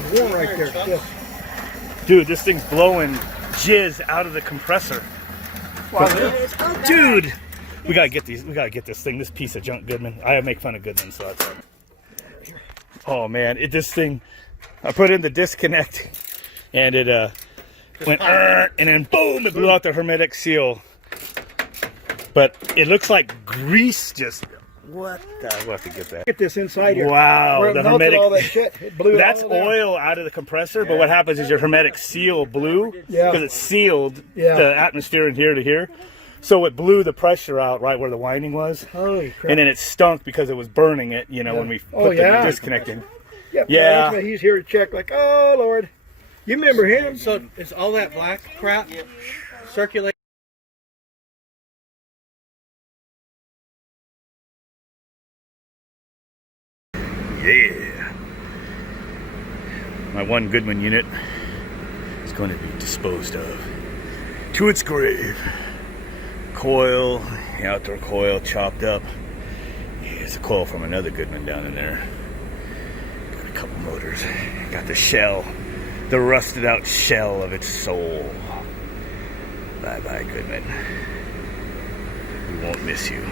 fucking warm right there still. Dude, this thing's blowing jizz out of the compressor. Wow, Dude, we gotta get these. We gotta get this thing. This piece of junk, Goodman. I make fun of Goodman, so that's it. Oh man, this thing. I put in the disconnect, and it went, and then boom, it blew out the hermetic seal. But it looks like grease just. What the? We'll have to get that. Get this inside here. Wow, where it the melted hermetic. all that shit. It blew That's all down. oil out of the compressor, but what happens is your hermetic seal blew because it sealed the atmosphere in here to here. So it blew the pressure out right where the winding was. Holy crap. And then it stunk because it was burning it, you know, when we put the disconnect in. Yeah. He's here to check, like, oh, Lord. You remember him? So it's all that black crap circulating. Yeah. My one Goodman unit is going to be disposed of to its grave. Coil, the outdoor coil chopped up. Yeah, there's a coil from another Goodman down in there. Got a couple motors. Got the shell, the rusted out shell of its soul. Bye bye, Goodman. We won't miss you.